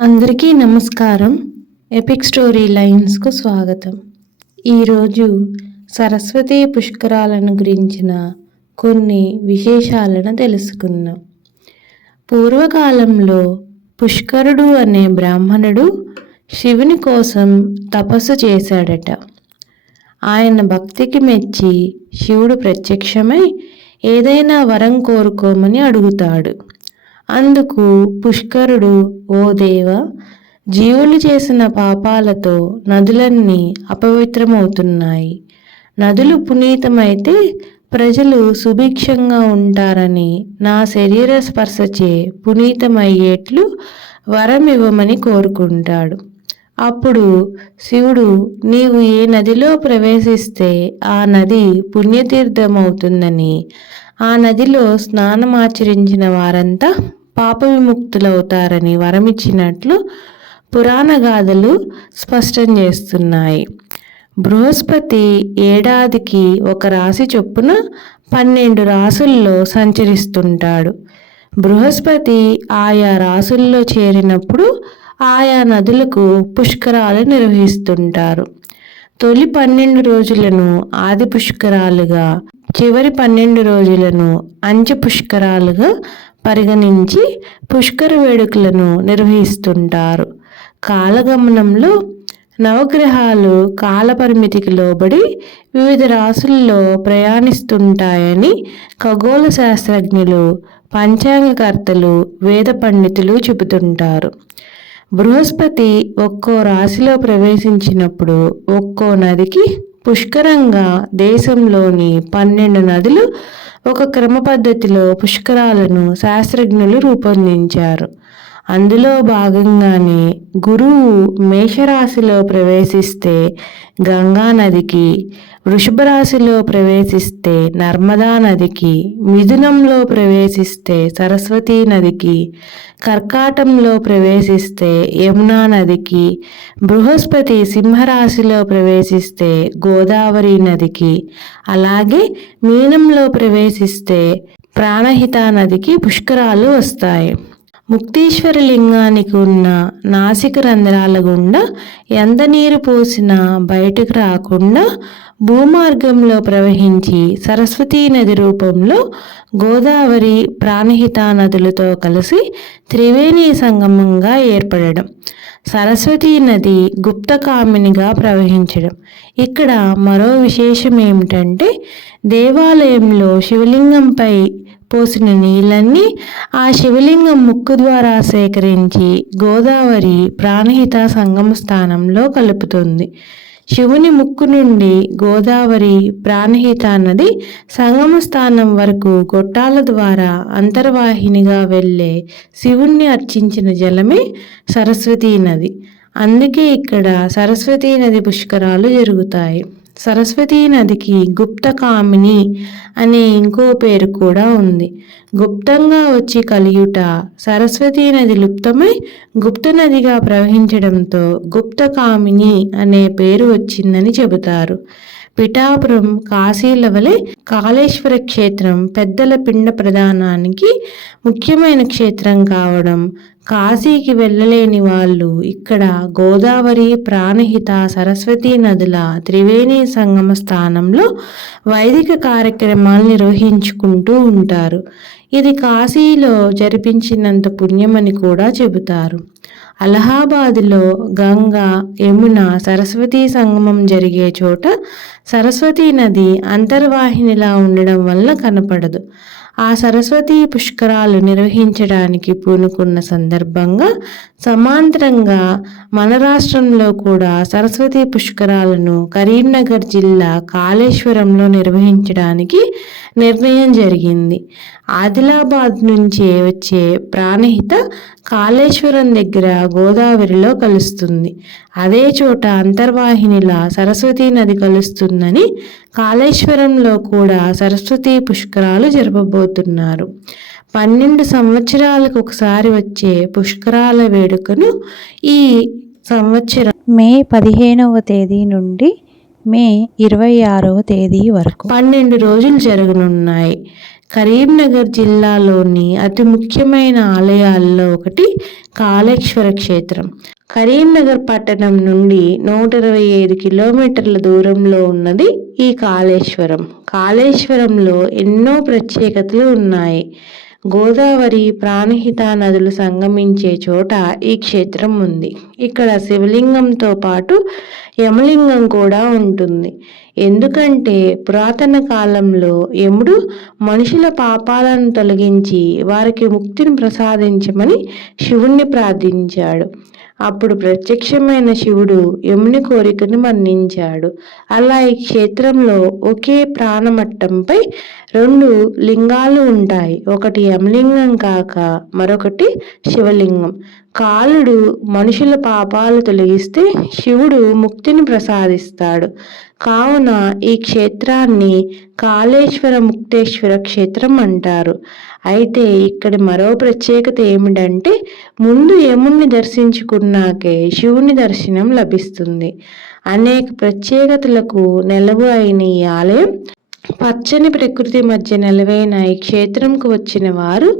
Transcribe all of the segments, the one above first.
అందరికీ నమస్కారం. Epic story లైన్స్కు స్వాగతం. ఈరోజు సరస్వతి పుష్కరాలను గురించిన కొన్ని విశేషాలను తెలుసుకుందాం. పూర్వకాలంలో పుష్కరుడు అనే బ్రాహ్మణుడు శివుని కోసం తపస్సు చేశాడట. ఆయన భక్తికి మెచ్చి శివుడు ప్రత్యక్షమై ఏదైనా వరం కోరుకోమని అడుగుతాడు. అందుకు పుష్కరుడు ఓ దేవ జీవులు చేసిన పాపాలతో నదులన్నీ అపవిత్రమవుతున్నాయి. నదులు పునీతమైతే ప్రజలు సుభిక్షంగా ఉంటారని నా శరీర స్పర్శచే పునీతమయ్యేట్లు వరం ఇవ్వమని కోరుకుంటాడు. అప్పుడు శివుడు నీవు ఏ నదిలో ప్రవేశిస్తే ఆ నది పుణ్యతీర్థమవుతుందని ఆ నదిలో స్నానమాచరించిన వారంతా పాప విముక్తులవుతారని వరమిచ్చినట్లు పురాణ గాథలు స్పష్టం చేస్తున్నాయి. బృహస్పతి ఏడాదికి ఒక రాశి చొప్పున పన్నెండు రాసుల్లో సంచరిస్తుంటాడు. బృహస్పతి ఆయా రాసుల్లో చేరినప్పుడు ఆయా నదులకు పుష్కరాలు నిర్వహిస్తుంటారు. తొలి పన్నెండు రోజులను ఆది పుష్కరాలుగా చివరి పన్నెండు రోజులను అంచు పుష్కరాలుగా పరిగణించి పుష్కర వేడుకలను నిర్వహిస్తుంటారు. కాలగమనంలో నవగ్రహాలు కాలపరిమితికి లోబడి వివిధ రాసుల్లో ప్రయాణిస్తుంటాయని ఖగోళ శాస్త్రజ్ఞులు పంచాంగకర్తలు వేద పండితులు చెబుతుంటారు. బృహస్పతి ఒక్కో రాశిలో ప్రవేశించినప్పుడు ఒక్కో నదికి పుష్కరంగా దేశంలోని పన్నెండు నదులు ఒక క్రమ పద్ధతిలో పుష్కరాలను శాస్త్రజ్ఞులు రూపొందించారు. అందులో భాగంగానే గురువు మేషరాశిలో ప్రవేశిస్తే గంగా నదికి వృషభ రాశిలో ప్రవేశిస్తే నర్మదా నదికి మిథునంలో ప్రవేశిస్తే సరస్వతీ నదికి కర్కాటంలో ప్రవేశిస్తే యమునా నదికి బృహస్పతి సింహరాశిలో ప్రవేశిస్తే గోదావరి నదికి అలాగే మీనంలో ప్రవేశిస్తే ప్రాణహిత నదికి పుష్కరాలు వస్తాయి. ముక్తీశ్వర లింగానికి ఉన్న నాసిక రంధ్రాల గుండా ఎంత నీరు పోసినా బయటకు రాకుండా భూమార్గంలో ప్రవహించి సరస్వతీ నది రూపంలో గోదావరి ప్రాణహిత నదులతో కలిసి త్రివేణి సంగమంగా ఏర్పడడం సరస్వతీ నది గుప్తకామినిగా ప్రవహించడం. ఇక్కడ మరో విశేషం ఏమిటంటే దేవాలయంలో శివలింగంపై పోసిన నీళ్ళన్నీ ఆ శివలింగం ముక్కు ద్వారా సేకరించి గోదావరి ప్రాణహిత సంగమ స్థానంలో కలుపుతుంది. శివుని ముక్కు నుండి గోదావరి ప్రాణహిత నది సంగమ స్థానం వరకు గొట్టాల ద్వారా అంతర్వాహినిగా వెళ్ళే శివుణ్ణి అర్చించిన జలమే సరస్వతీ నది. అందుకే ఇక్కడ సరస్వతీ నది పుష్కరాలు జరుగుతాయి. సరస్వతీ నదికి గుప్తకామిని అనే ఇంకో పేరు కూడా ఉంది. గుప్తంగా వచ్చి కలియుట సరస్వతీ నది లుప్తమై గుప్త నదిగా ప్రవహించడంతో గుప్తకామిని అనే పేరు వచ్చిందని చెబుతారు. పిఠాపురం కాశీల వలె కాళేశ్వర క్షేత్రం పెద్దల పిండ ప్రధానానికి ముఖ్యమైన క్షేత్రం కావడం కాశీకి వెళ్ళలేని వాళ్ళు ఇక్కడ గోదావరి ప్రాణహిత సరస్వతి నదుల త్రివేణి సంగమ స్థానంలో వైదిక కార్యక్రమాలు నిర్వహించుకుంటూ ఉంటారు. ఇది కాశీలో జరిపించినంత పుణ్యమని కూడా చెబుతారు. అలహాబాద్లో గంగా యమున సరస్వతీ సంగమం జరిగే చోట సరస్వతీ నది అంతర్వాహినిలా ఉండడం వల్ల కనపడదు. ఆ సరస్వతీ పుష్కరాలు నిర్వహించడానికి పూనుకున్న సందర్భంగా సమాంతరంగా మన రాష్ట్రంలో కూడా సరస్వతి పుష్కరాలను కరీంనగర్ జిల్లా కాళేశ్వరంలో నిర్వహించడానికి నిర్ణయం జరిగింది. ఆదిలాబాద్ నుంచి వచ్చే ప్రాణహిత కాళేశ్వరం దగ్గర గోదావరిలో కలుస్తుంది. అదే చోట అంతర్వాహినిలా సరస్వతీ నది కలుస్తుందని కాళేశ్వరంలో కూడా సరస్వతీ పుష్కరాలు జరపబోతున్నారు. పన్నెండు సంవత్సరాలకు ఒకసారి వచ్చే పుష్కరాల వేడుకను ఈ సంవత్సరం మే పదిహేనవ తేదీ నుండి మే ఇరవై ఆరవ తేదీ వరకు. పన్నెండు రోజులు జరగనున్నాయి. కరీంనగర్ జిల్లాలోని అతి ముఖ్యమైన ఆలయాల్లో ఒకటి కాళేశ్వర క్షేత్రం. కరీంనగర్ పట్టణం నుండి నూట ఇరవై ఐదు కిలోమీటర్ల దూరంలో ఉన్నది ఈ కాళేశ్వరం. కాళేశ్వరంలో ఎన్నో ప్రత్యేకతలు ఉన్నాయి. గోదావరి ప్రాణహిత నదులు సంగమించే చోట ఈ క్షేత్రం ఉంది. ఇక్కడ శివలింగంతో పాటు యమలింగం కూడా ఉంటుంది. ఎందుకంటే పురాతన కాలంలో యముడు మనుషుల పాపాలను తొలగించి వారికి ముక్తిని ప్రసాదించమని శివుణ్ణి ప్రార్థించాడు. అప్పుడు ప్రత్యక్షమైన శివుడు యముని కోరికను మన్నించాడు. అలా ఈ క్షేత్రంలో ఒకే ప్రాణమట్టంపై రెండు లింగాలు ఉంటాయి. ఒకటి యమలింగం కాక మరొకటి శివలింగం. కాలుడు మనుషుల పాపాలు తొలగిస్తే శివుడు ముక్తిని ప్రసాదిస్తాడు. కావున ఈ క్షేత్రాన్ని కాళేశ్వర ముక్తేశ్వర క్షేత్రం అంటారు. అయితే ఇక్కడ మరో ప్రత్యేకత ఏమిటంటే ముందు యముణ్ణి దర్శించుకున్నాకే శివుని దర్శనం లభిస్తుంది. అనేక ప్రత్యేకతలకు నెలవు అయిన ఈ ఆలయం పచ్చని ప్రకృతి మధ్య నెలవైన ఈ క్షేత్రంకు వచ్చిన వారు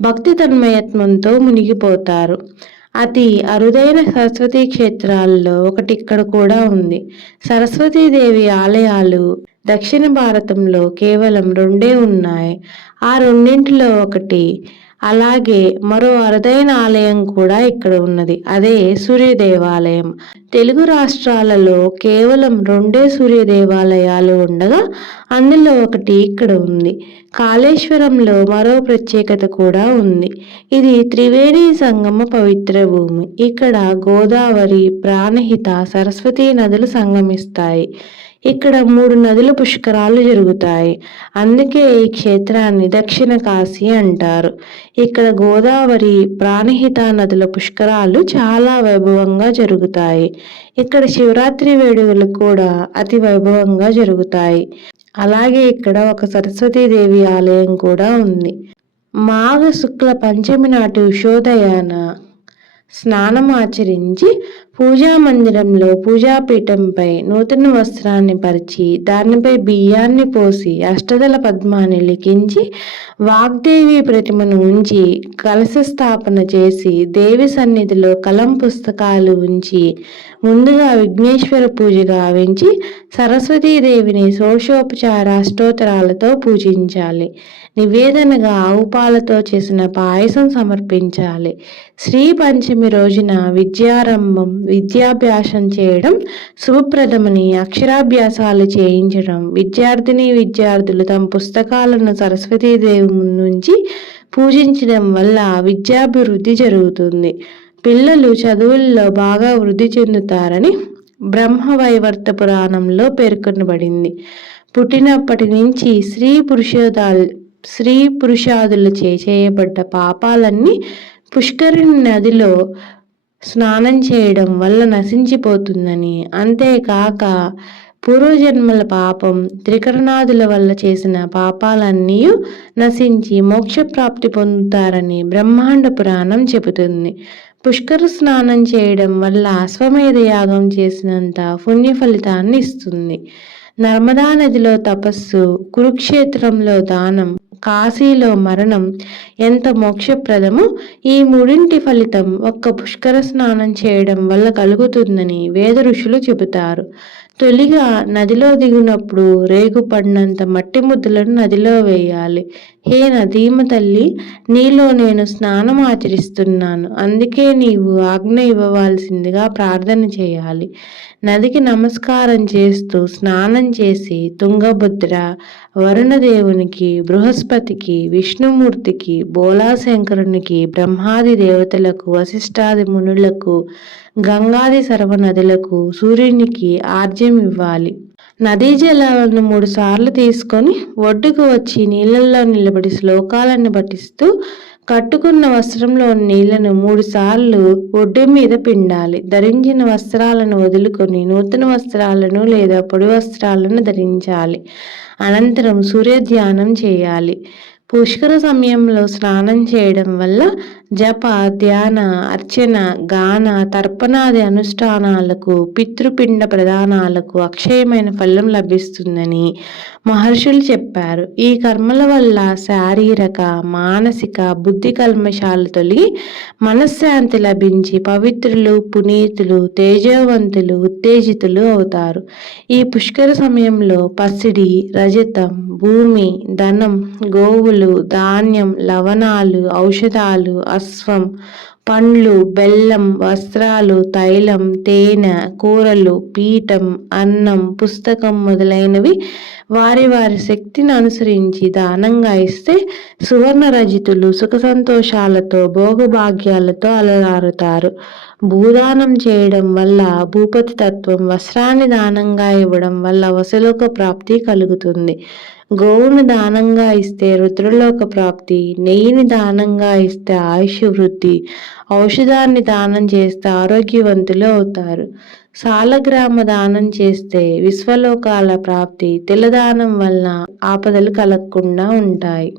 భక్తి తన్మయత్వంతో మునిగిపోతారు. అతి అరుదైన సరస్వతీ క్షేత్రాల్లో ఒకటి ఇక్కడ కూడా ఉంది. సరస్వతీదేవి ఆలయాలు దక్షిణ భారతంలో కేవలం రెండే ఉన్నాయి. ఆ రెండింటిలో ఒకటి అలాగే మరో అరుదైన ఆలయం కూడా ఇక్కడ ఉన్నది. అదే సూర్య దేవాలయం తెలుగు రాష్ట్రాలలో కేవలం రెండే సూర్య దేవాలయాలు ఉండగా అందులో ఒకటి ఇక్కడ ఉంది. కాళేశ్వరంలో మరో ప్రత్యేకత కూడా ఉంది. ఇది త్రివేణి సంగమ పవిత్ర భూమి. ఇక్కడ గోదావరి ప్రాణహిత సరస్వతి నదులు సంగమిస్తాయి. ఇక్కడ మూడు నదుల పుష్కరాలు జరుగుతాయి. అందుకే ఈ క్షేత్రాన్ని దక్షిణ కాశీ అంటారు. ఇక్కడ గోదావరి ప్రాణహిత నదుల పుష్కరాలు చాలా వైభవంగా జరుగుతాయి. ఇక్కడ శివరాత్రి వేడుకలు కూడా అతి వైభవంగా జరుగుతాయి. అలాగే ఇక్కడ ఒక సరస్వతీదేవి ఆలయం కూడా ఉంది. మాఘ శుక్ల పంచమి నాటి ఉషోదయాన స్నానం ఆచరించి పూజా మందిరంలో పూజాపీఠంపై నూతన వస్త్రాన్ని పరిచి దానిపై బియ్యాన్ని పోసి అష్టదల పద్మాన్ని లిఖించి వాగ్దేవి ప్రతిమను ఉంచి కలశ స్థాపన చేసి దేవి సన్నిధిలో కలం పుస్తకాలు ఉంచి ముందుగా విఘ్నేశ్వర పూజ గావించి సరస్వతీదేవిని శోషోపచార అష్టోత్తరాలతో పూజించాలి. నివేదనగా ఆవు పాలతో చేసిన పాయసం సమర్పించాలి. శ్రీ పంచమి రోజున విద్యారంభం విద్యాభ్యాసం చేయడం శుభప్రదమని అక్షరాభ్యాసాలు చేయించడం విద్యార్థిని విద్యార్థులు తమ పుస్తకాలను సరస్వతీదేవి నుంచి పూజించడం వల్ల విద్యాభివృద్ధి జరుగుతుంది. పిల్లలు చదువుల్లో బాగా వృద్ధి చెందుతారని బ్రహ్మవైవర్త పురాణంలో పేర్కొనబడింది. పుట్టినప్పటి నుంచి స్త్రీ పురుషోదాలు స్త్రీ పురుషాదులచే చేయబడ్డ పాపాలన్నీ పుష్కరిణి నదిలో స్నానం చేయడం వల్ల నశించిపోతుందని. అంతేకాక పూర్వజన్మల పాపం త్రికరణాదుల వల్ల చేసిన పాపాలన్నీ నశించి మోక్షప్రాప్తి పొందుతారని బ్రహ్మాండ పురాణం చెబుతుంది. పుష్కర స్నానం చేయడం వల్ల అశ్వమేధ యాగం చేసినంత పుణ్య ఫలితాన్ని ఇస్తుంది. నర్మదా నదిలో తపస్సు కురుక్షేత్రంలో దానం కాశీలో మరణం ఎంత మోక్షప్రదమో ఈ మూడింటి ఫలితం ఒక్క పుష్కర స్నానం చేయడం వల్ల కలుగుతుందని వేద ఋషులు చెబుతారు. తొలిగా నదిలో దిగినప్పుడు రేగు పడినంత మట్టి ముద్దలను నదిలో వేయాలి. హే నదీమ తల్లి నీలో నేను స్నానం ఆచరిస్తున్నాను. అందుకే నీవు ఆజ్ఞ ఇవ్వవలసిందిగా ప్రార్థన చేయాలి. నదికి నమస్కారం చేస్తూ స్నానం చేసి తుంగభద్ర వరుణదేవునికి బృహస్పతికి విష్ణుమూర్తికి బోలాశంకరునికి బ్రహ్మాది దేవతలకు వశిష్టాది మునులకు గంగాది సర్వనదులకు సూర్యునికి ఆర్జ్యం ఇవ్వాలి. నదీ జలాలను మూడు సార్లు తీసుకొని ఒడ్డుకు వచ్చి నీళ్ళల్లో నిలబడి శ్లోకాలను పఠిస్తూ కట్టుకున్న వస్త్రంలో నీళ్ళను మూడుసార్లు ఒడ్డు మీద పిండాలి. ధరించిన వస్త్రాలను వదులుకొని నూతన వస్త్రాలను లేదా పొడి వస్త్రాలను ధరించాలి. అనంతరం సూర్య ధ్యానం చేయాలి. పుష్కర సమయంలో స్నానం చేయడం వల్ల జప ధ్యాన అర్చన గాన తర్పణాది అనుష్ఠానాలకు పితృపిండ ప్రదానాలకు అక్షయమైన ఫలం లభిస్తుందని మహర్షులు చెప్పారు. ఈ కర్మల వల్ల శారీరక మానసిక బుద్ధి కల్మషాలు తొలగి మనశ్శాంతి లభించి పవిత్రులు పునీతులు తేజవంతులు ఉత్తేజితులు అవుతారు. ఈ పుష్కర సమయంలో పసిడి రజతం భూమి ధనం గోవులు ధాన్యం లవణాలు ఔషధాలు అశ్వం పండ్లు బెల్లం వస్త్రాలు తైలం తేనె కూరలు పీఠం అన్నం పుస్తకం మొదలైనవి వారి వారి శక్తిని అనుసరించి దానంగా ఇస్తే సువర్ణ రజితులు సుఖ సంతోషాలతో భోగభాగ్యాలతో అలరారుతారు. భూదానం చేయడం వల్ల భూపతి తత్వం వస్త్రాన్ని దానంగా ఇవ్వడం వల్ల వసలోక ప్రాప్తి కలుగుతుంది. గోవును దానంగా ఇస్తే రుద్రలోక ప్రాప్తి నెయ్యిని దానంగా ఇస్తే ఆయుష్ వృద్ధి ఔషధాన్ని దానం చేస్తే ఆరోగ్యవంతులు అవుతారు. సాలగ్రామ దానం చేస్తే విశ్వలోకాల ప్రాప్తి తిలదానం వలన ఆపదలు కలగకుండా ఉంటాయి.